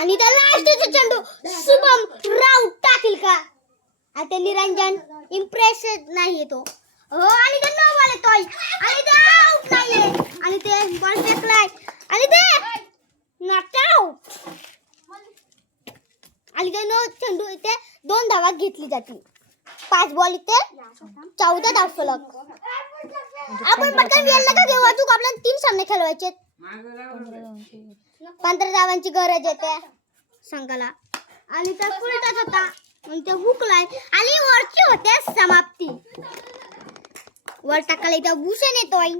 आणि त्या लास्टचा चेंडू शुभम राव टाकील का? आता निरंजन इम्प्रेस नाही तो. हो आणि ते नो बॉल येतोय आणि ते आउट नाहीये आणि ते बॉल फेकलाय आणि ते नॉट आउट आणि ते नो चेंडू इथे 2 धावा घेतली जातील. 5 बॉल इथे 14 धाव फलक. आपण पटकन वेळ नका घेऊ. अजून आपल्याला 3 सामने खेळवायचे. 15 धावांची गरज येते संघाला आणि तर फुलटच होता आणि ते हुकलाय आणि वरची होते समाप्ती. वर टाकायला इथं भूषण येतोय.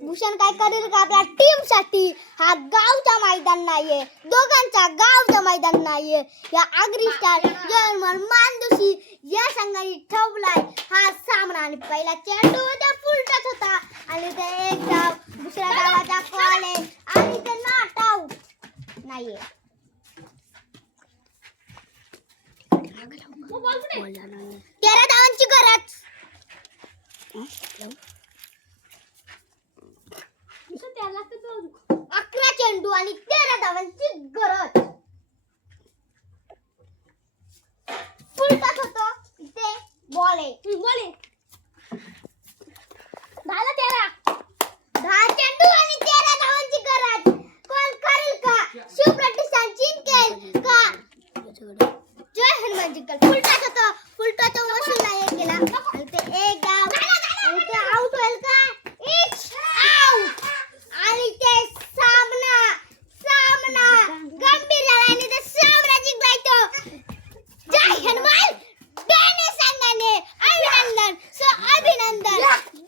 भूषण काय करेल का आपल्या टीम साठी? हा गावचा मैदान नाहीये, दोघांचा गावचा मैदान नाहीये. या आगरी स्टार जर्मन मानदोशी या संघाने ठेवलाय हा सामना आणि पहिला चेंडू त्या फुलटच होता आणि ते एक धाव दुसऱ्या धावाचा कॉल आहे आणि ते नॉट आउट नाहीये. 13 धावांची गरज. 11 चेंडू आणि 13 धावांची गरज. फुलटच होतो इथे बॉल आहे. 10 चेंडू आणि 13 धावांची गरज. कोण करेल का? शिवप्रतिष्ठान जिंकेल का? जय हनुमान जिंकल. फुलटच होतं. फुलटच मशीन नाही केला आणि ते एक धाव आणि ते आउट होईल का? इट्स आउट आणि ते सामना गंभीर झाला आणि ते सामना जिंकलाय तो. जय हनुमान देणे संघाने अभिनंदन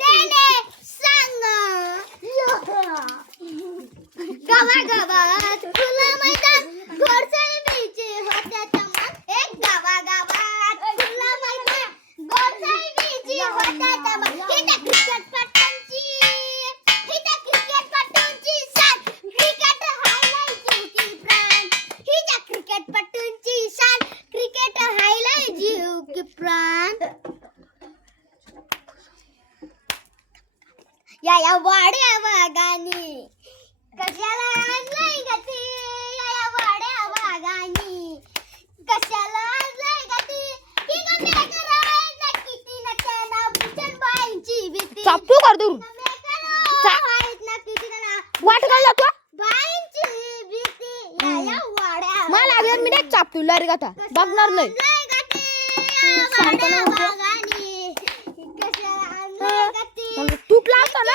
देणे संघ. गावागावात खुलं मैदान घोडसळीचे होत्या तमाम. एक गावागावात खुलं मैदान घोडसळीचे होत्या तमाम. इथं क्रिकेटपटूंची शान, क्रिकेट हायलाइट की प्राण. हिच्या क्रिकेटपटूंची शान, क्रिकेट हायलाइट जीव की प्राण. या वाड्या वागानी कशाला आणलंय गती? या वाड्या वागानी कशाला आणलंय गती? ही गमे कराय ना किती ना त्यांना भूषण बाईंची भीती. चापटू कर दूर आहेत ना किती ना वाट घालला तू बाईंची भीती. या वाड्या मला लागलं मी नाही चापटू लारी गाता बघणार नाही. तूप लावतो ना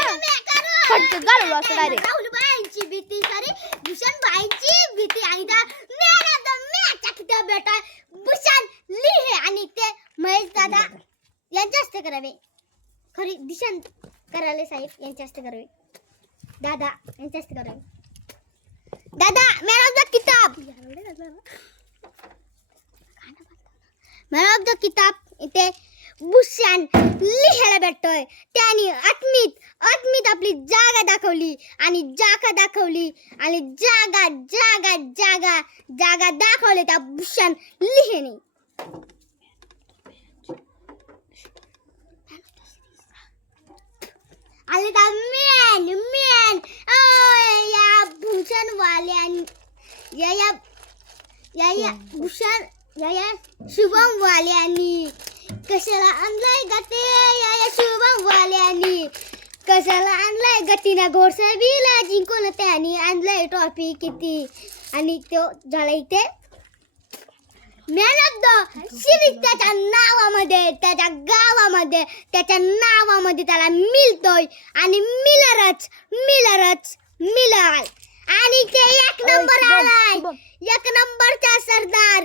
फटक घाललो असं डायरेक्ट. राहुल बाईंची भीती सॉरी भूषण बाईंची भीती आणि त्या मॅन ऑफ द मॅच किती बेटा भूषण लिहे आणि ते महेश दादा यांच्या हस्ते करावे. खरी दिशान कराले साहेब यांच्या हस्ते करावे. दादा यांच्या हस्ते करावे. दादा मॅन ऑफ द किताब मॅन ऑफ द किताब इथे भूषण लिहायला भेटतोय. त्याने आत्मीत आपली जागा दाखवली आणि जागा दाखवले त्या भूषण लिहेने. आणि त्या मॅन या भूषण वाल्यानी या भूषण या शुभम वाल्यानी कशाला आणलंय गते? या शुभम वाल्यानी कशाला आणलंय गतीना? घोडसळीला जिंकून त्याने आणलंय ट्रॉफी किती आणि तो झाला इथे मॅन ऑफ द सिरीज. त्याच्या नावामध्ये त्याच्या गावामध्ये त्याच्या नावामध्ये त्याला मिळतोय आणि मिलर आणि ते 1 नंबर आलाय. 1 नंबरचा सरदार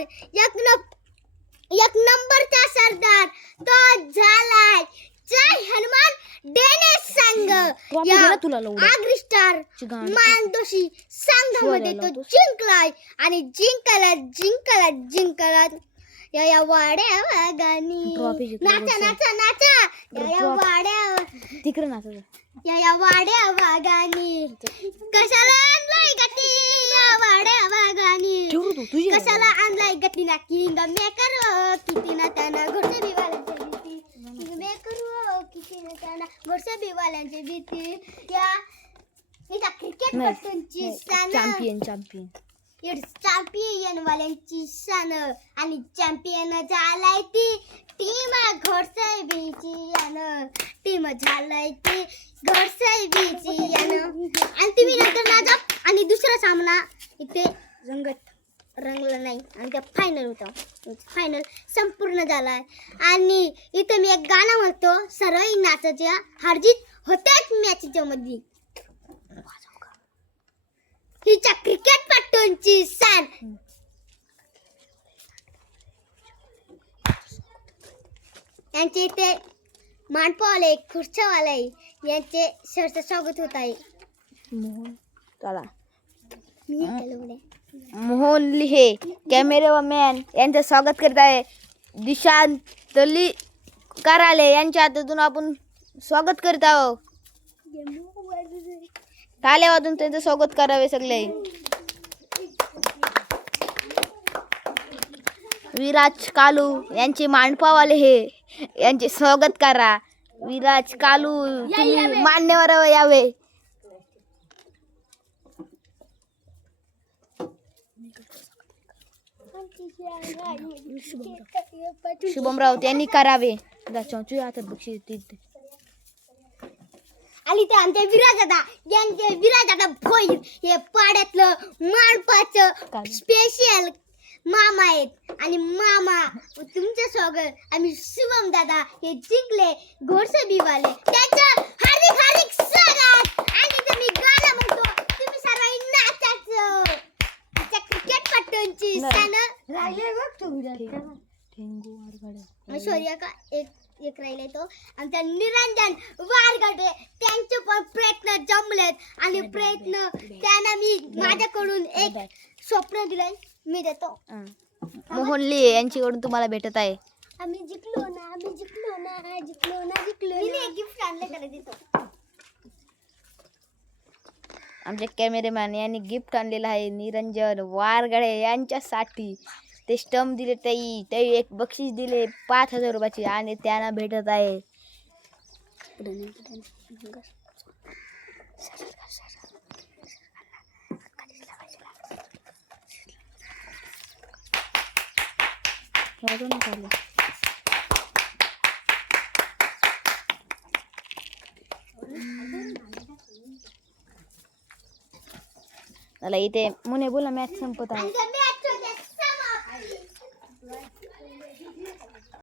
1 नंबरचा सरदार तो झालाय जय हनुमान देणे संघ. आगरी स्टार मानदोशी संघामध्ये तो जिंकलाय आणि जिंकला या वाड्या वागानी नाचा या वाड्या तिकडे नाचा या वाड्या वागानी कशाला आणलाय गती? या वाड्या वागानी कशाला आणलाय गती ना? किंग मेकर किती ना त्यांना घोडसे बिवाल्यांची भीती. किंग मेकर किती ना त्यांना घोडसे बिवाल्यांची भीती. या इथं क्रिकेटपटूंची सण, चॅम्पियन चॅम्पियन वाल्यांची सण आणि चॅम्पियन झालाय ती टीम घोडसळीची टीम झालाय ती घोडसळीची आणि तुम्ही नंतर ना जा आणि दुसरा सामना इथे रंगला नाही आणि त्या फायनल होता फायनल संपूर्ण झालाय आणि इथे मी एक गाणं म्हणतो सर्व नाचाच्या हारजीत होत्याच मॅचच्या मध्ये हिच्या क्रिकेटपटूंची सण यांचे इथे मांडपावाले खुर्च्यावाले यांचे सरचं स्वागत होत आहे चला मी केलं उड्या. मोहन लिहे कॅमेरामॅन यांचं स्वागत करत आहे. दिशांत कराले यांच्या हातातून आपण स्वागत करत आहोत. टाळ्या वाजून त्यांचं स्वागत करावे सगळे. विराज कालू यांचे मांडपावाले हे यांचे स्वागत करा. विराज कालू तुम्ही मान्यवर यावे. शुभम राऊत यांनी करावे. हातात बक्षीस देते. आणि ते आमच्या विराजादा भोईर हे पाड्यातलं माणपाचं स्पेशल मामा आहेत आणि मामा तुमचं स्वागत आम्ही शुभम दादा हे जिंकले घोडसबीवाले त्यांचं हार्दिक हार्दिक स्वागत. आणि तुम्ही गाणं म्हणतो तुम्ही सर्वांनी नाचायचं. क्रिकेटपटूंची सण राहिले बघ शौर्य का एक राहिले तो आमचा निरंजन वारगडे त्यांचे पण प्रयत्न जमलेत आणि प्रयत्न त्यांना मी माझ्याकडून एक स्वप्न दिलंय मी देतो. मोहन लिहे यांच्याकडून तुम्हाला भेटत आहे. आम्ही जिंकलो ना मी गिफ्ट आणले त्याला देतो. आमचे कॅमेरामॅन यांनी गिफ्ट आणलेलं आहे निरंजन वारगडे यांच्यासाठी. ते स्टंप दिले ते एक बक्षीस दिले 5,000 रुपयाची आणि त्यांना भेटत आहे. चला इथे मुने बोला मॅच संपत आहे.